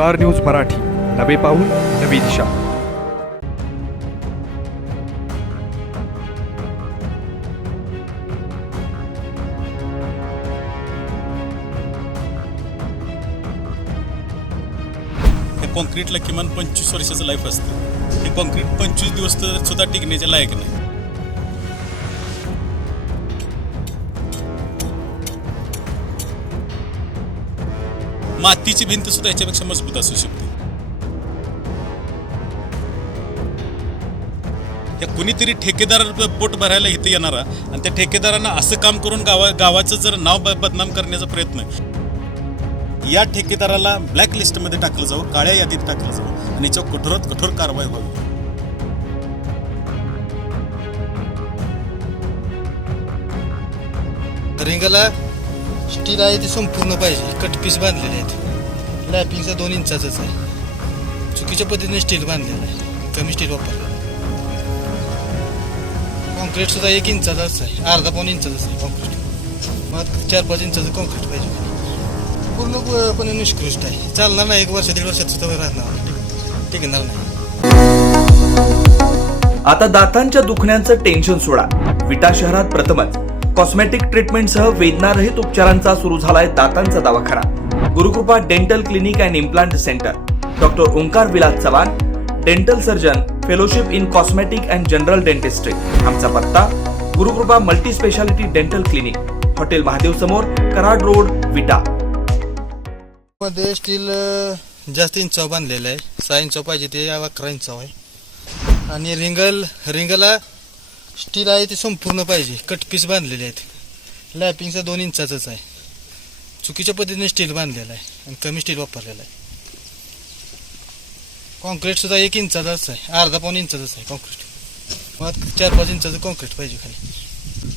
Star news Marathi, नवे पाऊल नवी दिशा. कॉन्क्रीटला किमान 25 वर्षाचं लाईफ असतं. हे कॉन्क्रीट 25 दिवस सुद्धा टिकण्याच्या लायक नाही. मातीची भिंत सुद्धा याच्यापेक्षा मजबूत असू शकते. या कुणीतरी ठेकेदार पोट भरायला इथे येणारा आणि त्या ठेकेदारांना असं काम करून गावाचं जर नाव बदनाम करण्याचा प्रयत्न, या ठेकेदाराला ब्लॅक लिस्टमध्ये टाकलं जावं, काळ्या यादीत टाकलं जावं आणि याच्यावर कठोरात कठोर कारवाई व्हावी. रिंगला स्टील आहे ते संपूर्ण पाहिजे. कटपीस बांधलेले आहेत. लॅपिंगचा 2 इंचाचाच आहे. चुकीच्या पद्धतीने स्टील बांधलेलं आहे. कमी स्टील वापरलं. कॉन्क्रीट सुद्धा 1 इंचाचाच आहे. अर्धा पाऊण इंचाचाच आहे कॉन्क्रीट. मग 4-5 इंचाचं कॉन्क्रीट पाहिजे. पूर्णपणे निष्कृष्ट आहे. चालणार नाही. 1 वर्ष 1.5 वर्षात सुद्धा राहणार, टिकणार नाही. आता दातांच्या दुखण्याचं टेन्शन सोडा. विटा शहरात प्रथमच कॉस्मेटिक ट्रीटमेंटसह वेदनारहित उपचारांचा सुरू झालाय दातांचा दवाखाना. Gurukrupa dental clinic and implant centre. Doctor Omkar Vilas Chavan, dental surgeon, fellowship in cosmetic and general dentistry. आमचा पत्ता Gurukrupa multi speciality dental clinic, hotel Mahadev समोर, कराड रोड, विटा. मध्ये स्टील जास्त इंचावर बांधलेलं आहे. 6 इंचावर पाहिजे ते 11 इंचावर आहे. आणि रिंगला स्टील आहे ते संपूर्ण पाहिजे. कटपीस बांधलेले आहेत. लॅपिंगचा 2 इंचाचाच आहे. चुकीच्या पद्धतीने स्टील बांधलेलं आहे आणि कमी स्टील वापरलेलं आहे. कॉन्क्रीट सुद्धा 1 इंचाचाच आहे. अर्धा पाऊण इंचाचाच आहे कॉन्क्रीट. मग 4-5 इंचाचं कॉन्क्रीट पाहिजे खाली.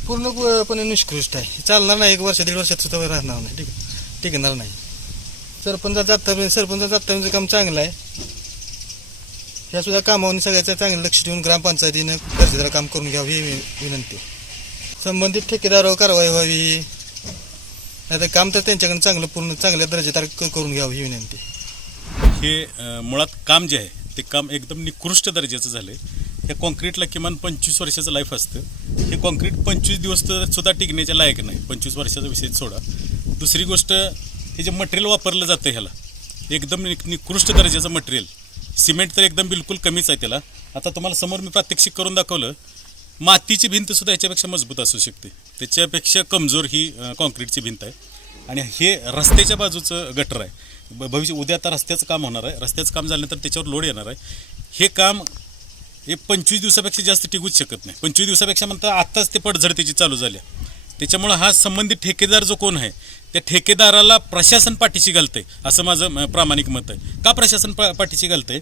पूर्णपणे निष्कृष्ट आहे. चालणार नाही. 1 वर्ष 1.5 वर्षात सुद्धा राहणार नाही, टिकणार नाही. सरपंचाचं आत्तापर्यंत काम चांगलं आहे. ह्या सुद्धा कामावरून सगळ्याचं चांगलं लक्ष देऊन ग्रामपंचायतीनं दर्जेदार काम करून घ्यावं ही विनंती. संबंधित ठेकेदारावर कारवाई व्हावी. नाहीतर काम तर त्यांच्याकडून चांगल्या दर्जेदार करून घ्यावं ही विनंती. हे मुळात काम जे आहे ते काम एकदम निकृष्ट दर्जाचं झालं आहे. या कॉन्क्रीटला किमान 25 वर्षाचं लाईफ असतं. हे कॉन्क्रीट 25 दिवस सुद्धा टिकण्याच्या लायक नाही. 25 वर्षाचा विषय सोडा. दुसरी गोष्ट, हे जे मटेरियल वापरलं जातं ह्याला एकदम निकृष्ट दर्जाचं मटेरियल. सिमेंट तर एकदम बिलकुल कमीच आहे त्याला. आता तुम्हाला समोर मी प्रात्यक्षिक करून दाखवलं. मातीची भिंत सुद्धा याच्यापेक्षा मजबूत असू शकते. त्याच्यापेक्षा कमजोर ही कॉन्क्रीटची भिंत आहे. आणि हे रस्त्याच्या बाजूचं गटर आहे. भविष्य उद्या आता रस्त्याचं काम होणार आहे. रस्त्याचं काम झाल्यानंतर त्याच्यावर लोड येणार आहे. हे काम 25 दिवसापेक्षा जास्त टिकूच शकत नाही. 25 दिवसापेक्षा म्हणता आत्ताच ते पडझड त्याची चालू झाली. त्याच्यामुळं हा संबंधित ठेकेदार जो कोण आहे त्या ठेकेदाराला प्रशासन पाठीशी घालतंय असं माझं प्रामाणिक मत आहे. का प्रशासन पाठीशी घालतंय?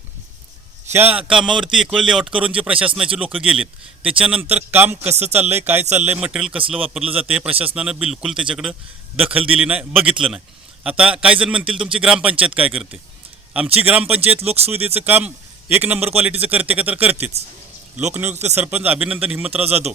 ह्या कामावरती एक वेळ लेआउट करून जे प्रशासनाचे लोक गेलेत त्याच्यानंतर काम कसं चाललंय, काय चाललंय, मटेरियल कसलं वापरलं जातं हे प्रशासनानं बिलकुल त्याच्याकडं दखल दिली नाही, बघितलं नाही. आता काही जण म्हणतील तुमची ग्रामपंचायत काय करते. आमची ग्रामपंचायत लोकसुविधेचं काम 1 नंबर क्वालिटीचं करते का तर करतेच. लोकनियुक्त सरपंच अभिनंदन हिम्मतराव जाधव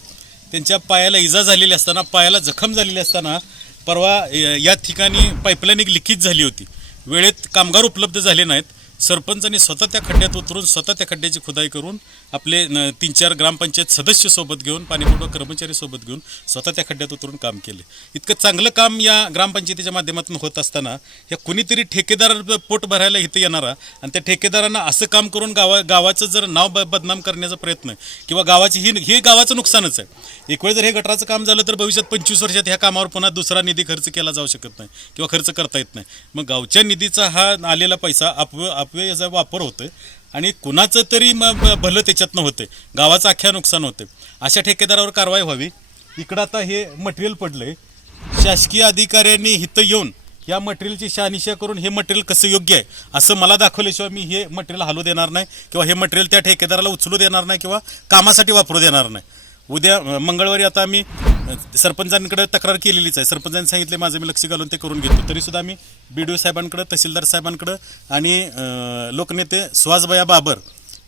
त्यांच्या पायाला इजा झालेली असताना, पायाला जखम झालेली असताना परवा या ठिकाणी पाईपलाईन एक लिकेज झाली होती. वेळेत कामगार उपलब्ध झाले नाहीत. सरपंचांनी स्वतः त्या खड्ड्यात उतरून स्वतः त्या खड्ड्याची खुदाई करून आपले 3-4 ग्रामपंचायत सदस्य सोबत घेऊन, पाणीपुरवठा कर्मचारी सोबत घेऊन स्वतः त्या खड्ड्यात उतरून काम केले. इतकं चांगलं काम या ग्रामपंचायतीच्या माध्यमातून होत असताना या कुणीतरी ठेकेदार पोट भरायला इथे येणारा आणि त्या ठेकेदारांना असं काम करून गावाचं जर नाव बदनाम करण्याचा प्रयत्न किंवा गावाची हे गावाचं नुकसानच आहे. एक वेळ जर हे गटाराचं काम झालं तर भविष्यात 25 वर्षात ह्या कामावर पुन्हा दुसरा निधी खर्च केला जाऊ शकत नाही किंवा खर्च करता येत नाही. मग गावच्या निधीचा हा आलेला पैसा अपव्ययाचा वापर होतोय आणि कुणाचं तरी भलं त्याच्यातनं होतंय. गावाचं अख्ख्या नुकसान होतंय. अशा ठेकेदारावर कारवाई व्हावी. इकडं आता हे मटेरियल पडलंय. शासकीय अधिकाऱ्यांनी इथं येऊन या मटेरियलची शहानिशा करून हे मटेरियल कसं योग्य आहे असं मला दाखवल्याशिवाय मी हे मटेरियल हलवू देणार नाही किंवा हे मटेरियल त्या ठेकेदाराला उचलू देणार नाही किंवा कामासाठी वापरू देणार नाही. उद्या मंगळवारी आता आम्ही सरपंचांकडे तक्रार केलेलीच आहे. सरपंचांनी सांगितले माझं मी लक्ष घालून ते करून घेतो. तरीसुद्धा आम्ही BDO साहेबांकडे, तहसीलदार साहेबांकडे आणि लोकनेते सुहासभैया बाबर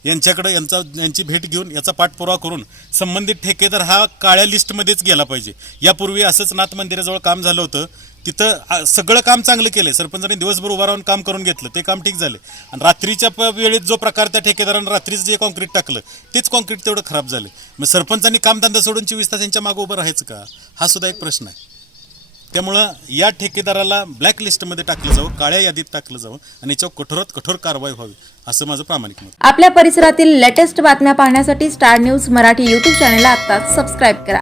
यांची भेट घेऊन याचा पाठपुरावा करून संबंधित ठेकेदार हा काळ्या लिस्टमध्येच गेला पाहिजे. यापूर्वी असंच नाथ मंदिराजवळ काम झालं होतं. तिथं सगळं काम चांगलं केलंय, सरपंचाने दिवसभर उभा राहून काम करून घेतलं, ते काम ठीक झाले. आणि रात्रीच्या वेळेत जो प्रकार त्या ठेकेदारानं रात्रीचं जे कॉन्क्रीट टाकलं तेच कॉन्क्रीट तेवढं खराब झालं. मग सरपंचांनी कामधंदा सोडून 24 तास यांच्या मागं उभं राहायचं का, हा सुद्धा एक प्रश्न आहे. त्यामुळं या ठेकेदाराला ब्लॅक लिस्टमध्ये टाकलं जावं, काळ्या यादीत टाकलं जावं आणि याच्यावर कठोरात कठोर कारवाई व्हावी, असं माझं प्रामाणिक मत. आपल्या परिसरातील लेटेस्ट बातम्या पाहण्यासाठी स्टार न्यूज मराठी यूट्यूब चॅनलला आत्ताच सबस्क्राईब करा.